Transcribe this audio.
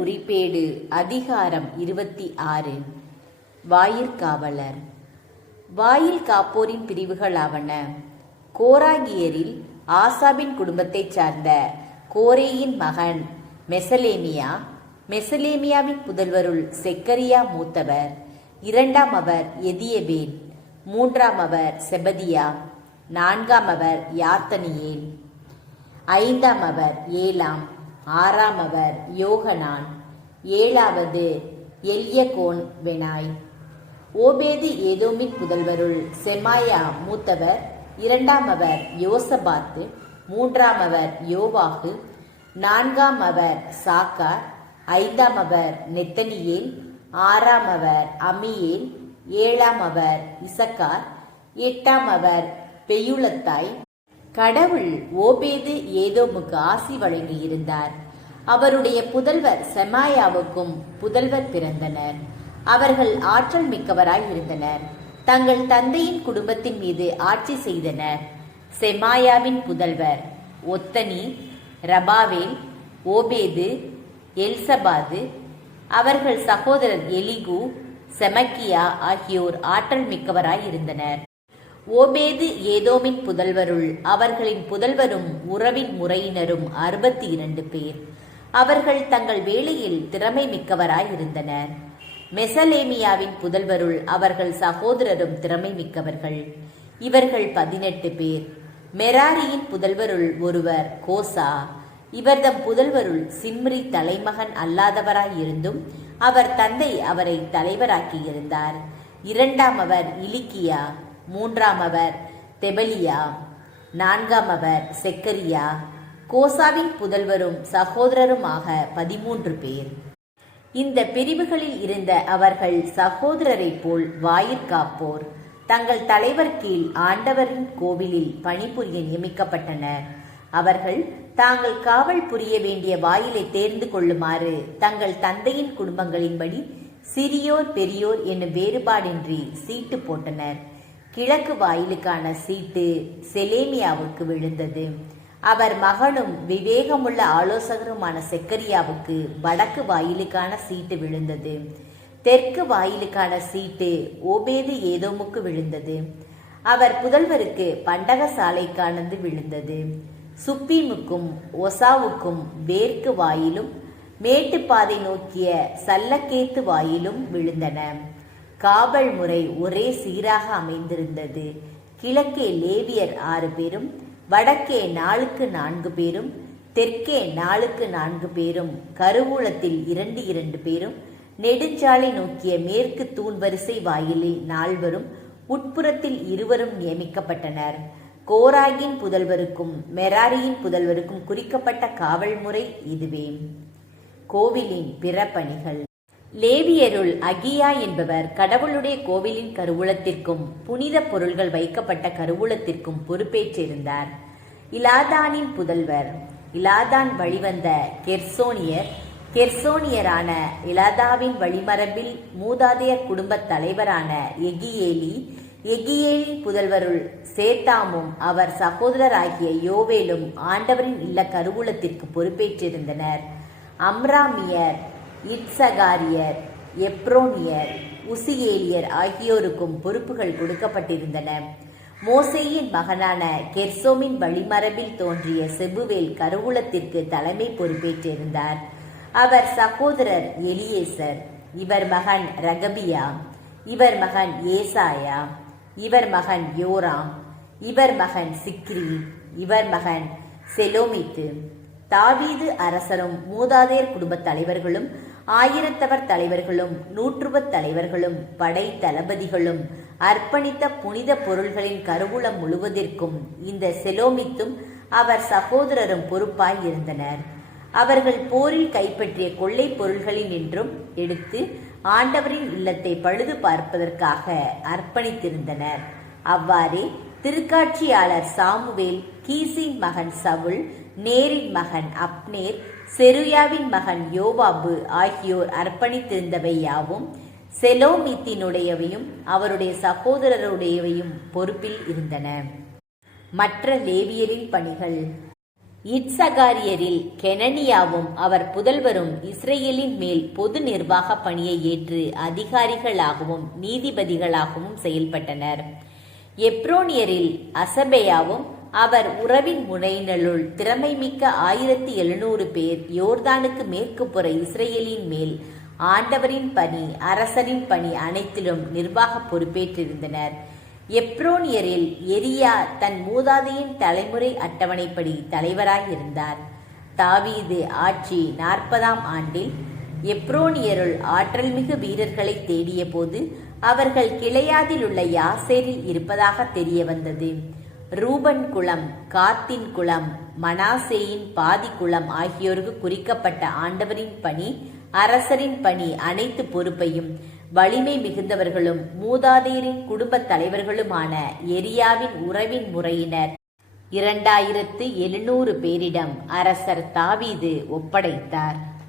குறிப்பேடு அதிகாரம் 26 வாயிற்காவலர். வாயில் காப்போரின் பிரிவுகளாவன. கோராகியரில் ஆசாபின் குடும்பத்தைச் சார்ந்த கோரேயின் மகன் மெசலேமியா. மெசலேமியாவின் புதல்வருள் செக்கரியா மூத்தவர். இரண்டாம் அவர் எதியபேன். மூன்றாம் அவர் செபதியா. நான்காம் அவர் யாத்தனியேல். ஐந்தாம் அவர் ஏலாம். ஆறாம் அவர் யோகனான். ஏழாவது எல்யகோன் வெனாய். ஓபேது ஏதோமின் புதல்வருள் செமாயா மூத்தவர். இரண்டாம் அவர் யோசபாத்து. மூன்றாம் அவர் யோவாகு. நான்காம் அவர் சாக்கார். ஐந்தாம் அவர் நெத்தனியேல். ஆறாம் அவர் அமியேல். ஏழாம் அவர் இசக்கார். எட்டாம் அவர் பெயுலத்தாய். கடவுள் ஓபேது ஏதோமுக்கு ஆசி வழங்கியிருந்தார். அவருடைய புதல்வர் செமாயாவுக்கும் புதல்வர் பிறந்தனர். அவர்கள் ஆற்றல் மிக்கவராய் இருந்தனர். தங்கள் தந்தையின் குடும்பத்தின் மீது ஆட்சி செய்தனர். செமாயாவின் புதல்வர் ஒத்தனி, ரபாவேல், ஓபேது, எல்சபாது. அவர்கள் சகோதரர் எலிகு, செமக்கியா ஆகியோர் ஆற்றல் மிக்கவராய் இருந்தனர். ஓபேது ஏதோமின் புதல்வருள் அவர்களின் புதல்வரும் உறவின் முறையினரும் 62 பேர். அவர்கள் தங்கள் வேலையில் திறமை மிக்கவராய் இருந்தனர். மெசலேமியாவின் புதல்வருள் அவர்கள் சகோதரரும் திறமை மிக்கவர்கள். இவர்கள் 18 பேர். மெராரியின் புதல்வருள் ஒருவர் கோசா. இவர்தம் புதல்வருள் சிம்ரி தலைமகன் அல்லாதவராயிருந்தும் அவர் தந்தை அவரை தலைவராக்கியிருந்தார். இரண்டாம் அவர் இலிக்கியா. மூன்றாம் அவர் தெபலியா. நான்காம் அவர் செக்கரியா. கோசாவின் புதல்வரும் சகோதரருமாக 13 பேர். இந்த பிரிவுகளில் இருந்த அவர்கள் சகோதரரை போல் வாயிற்காப்போர். தங்கள் தலைவர் கீழ் ஆண்டவரின் கோவிலில் பணிபுரிய நியமிக்கப்பட்டனர். அவர்கள் தாங்கள் காவல் புரிய வேண்டிய வாயிலை தேர்ந்து கொள்ளுமாறு தங்கள் தந்தையின் குடும்பங்களின்படி சிறியோர் பெரியோர் என்னும் வேறுபாடின்றி சீட்டு போட்டனர். கிழக்கு வாயிலுக்கான சீட்டு செலேமியாவுக்கு விழுந்தது. அவர் மகனும் விவேகமுள்ள ஆலோசகருமான செக்கரியாவுக்கு வடக்கு வாயிலுக்கான சீட்டு விழுந்தது. தெற்கு வாயிலுக்கான சீட்டு ஓபேது ஏதோமுக்கு விழுந்தது. அவர் புதல்வருக்கு பண்டகசாலைக்கானது விழுந்தது. சுப்பீமுக்கும் ஒசாவுக்கும் மேற்கு வாயிலும் மேட்டுப்பாதை நோக்கிய சல்லக்கேத்து வாயிலும் விழுந்தன. காவல் முறை ஒரே சீராக அமைந்திருந்தது. கிழக்கே லேவியர் 6 பேரும், வடக்கே 4க்கு 4 பேரும், தெற்கே 4க்கு 4 பேரும், கருவூலத்தில் 2 பேரும், நெடுஞ்சாலை நோக்கிய மேற்கு தூண் வரிசை வாயிலில் 4 உட்புறத்தில் 2 நியமிக்கப்பட்டனர். கோராகின் புதல்வருக்கும் மெராரியின் புதல்வருக்கும் குறிக்கப்பட்ட காவல் முறை இதுவே. கோவிலின் பிற பணிகள். லேவியருள் அகியா என்பவர் கடவுளுடைய கோவிலின் கருவூலத்திற்கும் புனித பொருள்கள் வைக்கப்பட்ட கருவூலத்திற்கும் பொறுப்பேற்றிருந்தார். இலாதானின் புதல்வர். இலாதான் வழிவந்த கெர்சோனியரான இலாதாவின் வழிமரபில் மூதாதையர் குடும்ப தலைவரான எகியேலின் புதல்வருள் சேத்தாமும் அவர் சகோதரராகிய யோவேலும் ஆண்டவரின் இல்ல கருவூலத்திற்கு பொறுப்பேற்றிருந்தனர். அம்ராமியர், இட்சகாரியர், எப்ரோனியர், உசியேலியர் ஆகியோருக்கும் பொறுப்புகள் கொடுக்கப்பட்டிருந்தன. மோசேயின் மகனான கெர்சோமின் வழிமரபில் தோன்றிய செபுவேல் கருவூலத்திற்கு தலைமை பொறுப்பேற்றிருந்தார். அவர் சகோதரர் எலியேசர். இவர் மகன் ரகபியா. இவர் மகன் ஏசாயா. இவர் மகன் யோராம். இவர் மகன் சிக்ரி. இவர் மகன் செலோமித்து. தாவீது அரசரும் மூதாதையர் குடும்ப தலைவர்களும் 1000 தலைவர்களும் 100 தலைவர்களும் படை தளபதிகளும் அர்ப்பணித்த புனித பொருள்களின் கருவூலம் முழுவதற்கும் இந்த செலோமித்தும் அவர் சகோதரரும் பொறுப்பாய் இருந்தனர். அவர்கள் போரில் கைப்பற்றிய கொள்ளை பொருள்களில் நின்றும் எடுத்து ஆண்டவரின் இல்லத்தை பழுது பார்ப்பதற்காக அர்ப்பணித்திருந்தனர். அவ்வாறே திருக்காட்சியாளர் சாமுவேல், கீசின் மகன் சவுல், நேரின் மகன் அப்னேர், செருயாவின் மகன் யோவாபு ஆகியோர் அர்ப்பணித்திருந்தவை யாவும் செலோமித்தினுடையவையும் அவருடைய சகோதரருடையவையும் பொறுப்பில் இருந்தன. மற்ற லேவியரின் பணிகள். இட்சகாரியரில் கெனனியாவும் அவர் புதல்வரும் இஸ்ரேலின் மேல் பொது நிர்வாக பணியை ஏற்று அதிகாரிகளாகவும் நீதிபதிகளாகவும் செயல்பட்டனர். எப்ரோனியரில் அசபேயாவும் அவர் உறவின் முறையினருள் திறமைமிக்க 1700 பேர் யோர்தானுக்கு மேற்கு புற இஸ்ரேலின் மேல் ஆண்டவரின் பணி, அரசரின் பணி அனைத்திலும் நிர்வாக பொறுப்பேற்றிருந்தனர். எப்ரோனியரில் எரியா தன் மூதாதையின் தலைமுறை அட்டவணைப்படி தலைவராயிருந்தார். தாவீது ஆட்சி 40ஆம் ஆண்டில் எப்ரோனியருள் ஆற்றல்மிகு வீரர்களை தேடிய போது அவர்கள் கிளையாதில் உள்ள யாசேரில் இருப்பதாக தெரிய வந்தது. ரூபன் குலம், காத்தின் குலம், மனாசேயின் பாதி குலம் ஆகியோருக்கு குறிக்கப்பட்ட ஆண்டவரின் பணி, அரசரின் பணி அனைத்து பொறுப்பையும் வலிமை மிகுந்தவர்களும் மூதாதையரின் குடும்ப தலைவர்களுமான எரியாவின் உறவின் முறையினர் 2700 பேரிடம் அரசர் தாவீது ஒப்படைத்தார்.